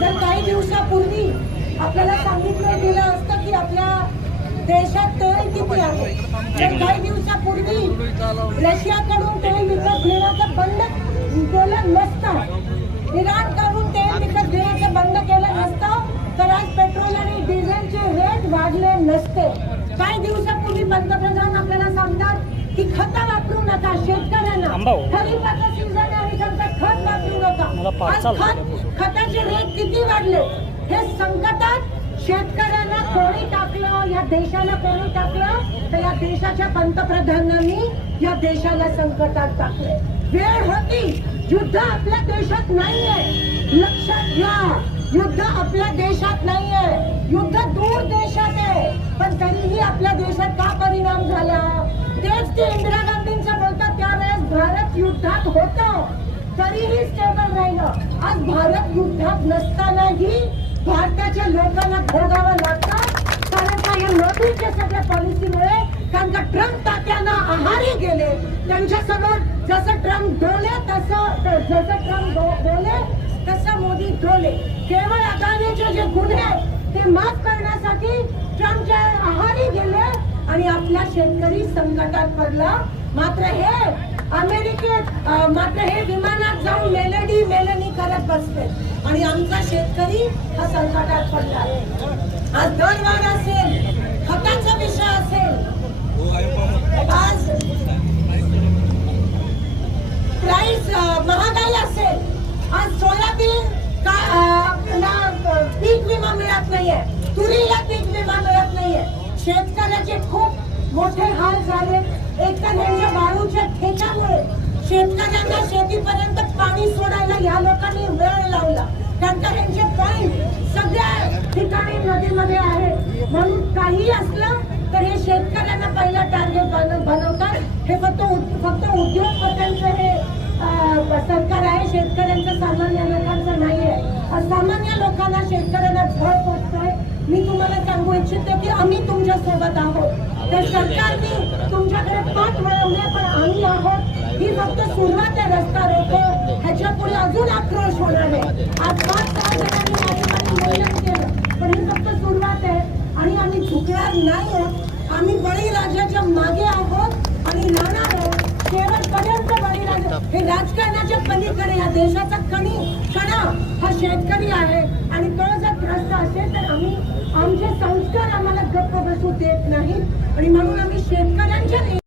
जर काही दिवसापूर्वी आपल्याला सांगितलं गेलं असतं की आपल्या देशात तेल किती आहे, तर काही दिवसापूर्वी रशियाकडून तेल विकत घेण्याचं बंद केलं नसतं, इराणकडून तेल विकत घेण्याचं बंद केलं नसतं, तर आज पेट्रोल आणि डिझेलचे रेट वाढले नसते. काही दिवसापूर्वी पंतप्रधान आपल्याला सांगतात की खत वापरू नका, शेतकऱ्यांना खरीपाचा सीझन आहे आणि सांगतात खत वापरू नका. खताचे रेट किती वाढले हे संकटात शेतकऱ्यांना कोणी टाकलं, या देशाला कोणी टाकलं, तर या देशाच्या पंतप्रधानांनी या देशाला संकटात टाकले. वेळ होती, युद्ध आपल्या देशात नाहीये, लक्षात घ्या, युद्ध आपल्या देशात नाहीये, युद्ध दूर देशात आहे. पण तरीही आपल्या देशात का परिणाम झाला, तेच ते इंदिरा गांधींचं बोलतात त्यावेळेस भारत युद्धात होतं, तरीही स्टेबल राहिलं. आज भारत युद्धात नसतानाही भारताच्या लोकांना भोगावं लागतं, कारण का या मोदीच्या सगळ्या पॉलिसीमुळे. कारण का ट्रम्प तात्यांना आहारी गेले, त्यांच्यासमोर जसं ट्रम्प डोले तसं मोदी डोले. केवळ अदानीचे जे गुन्हे ते माफ करण्यासाठी ट्रम्पच्या आहारी गेले आणि आपला शेतकरी संकटात पडला. मात्र हे विमानात जाऊन मेलनी करत बसले आणि आमचा शेतकरी हा संकटात पडला. आज दरवाढ असेल, खताचा विषय असेल, आज प्राइस महागाई असेल, आज सोयाबीन पीक विमा मिळत नाहीये, तुरीला पीक विमा मिळत नाहीये. शेतकऱ्याचे खूप मोठे हाल झाले. एकतर ह्यांच्या वाळूच्या ठेक्यामुळे शेतकऱ्यांना शेतीपर्यंत पाणी सोडायला या लोकांनी वेळ लावला, कारण का ह्यांचे पॉइंट सगळ्या ठिकाणी नदीमध्ये आहे. म्हणून काही असलं तर हे शेतकऱ्यांना पहिला टार्गेट बनवतात. हे फक्त उद्योगपत्यांचं हे सरकार आहे, शेतकऱ्यांचं सामान्य लोकांचं नाहीये. सामान्य लोकांना शेतकऱ्यांना झळ पोचतोय. मी तुम्हाला सांगू इच्छिते की आम्ही तुमच्या सोबत आहोत. तर सरकारने तुमच्याकडे पाठ वळवले, पण आम्ही आहोत. ही फक्त सुरुवात आहे, रस्ता रोको, ह्याच्या पुढे अजून आक्रोश होणार आहे. आज 5-6 जणांनी मेहनत केलं, पण ही फक्त सुरुवात आहे आणि आम्ही झुकणार नाही. आम्ही बळीराजाच्या मागे आहोत आणि राहणार आहोत शेवटपर्यंत. बळीराजा हे राजकारणाच्या पलीकडे या देशाचा कणा हा शेतकरी आहे आणि तो जर त्रस्त असेल तर आमचे संस्कार आम्हाला गप्प बसू देत नाहीत आणि म्हणून आम्ही शेतकऱ्यांच्या